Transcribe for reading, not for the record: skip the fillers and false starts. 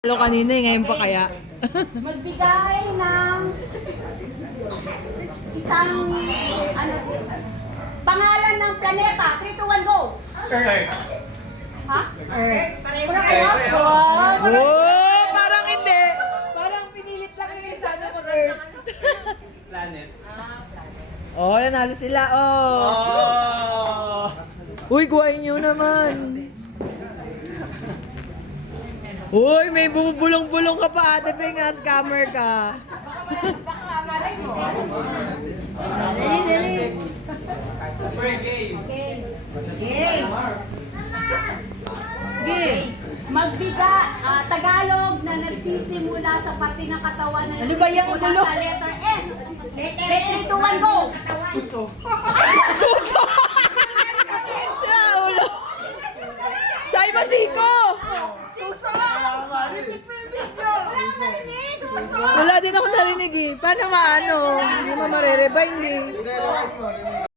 Halo kanina eh, ngayon pa kaya? Magbigay ng isang pangalan ng planeta. 3, 2, 1, go! Ha? Pareho kayo? Oh, parang hindi. Parang pinilit lang yung isa na pag-Earth. Planet. Oh, nanalo sila. Oh. Uy, kuhain nyo naman. Uy, may bumubulong-bulong ka pa, Ate Ping, ha? Scammer ka. Baka malay mo. Dali. Game. Magbiga, Tagalog na nagsisimula sa pati ng katawan na Ano ba yan? nagsisimula Gulo? sa letter S. 3, 2, 1, go! Suso! Sa ulo! Sa'y masiko! Wala din ako narinig eh. Paano maano? Hindi mo marere-bind eh.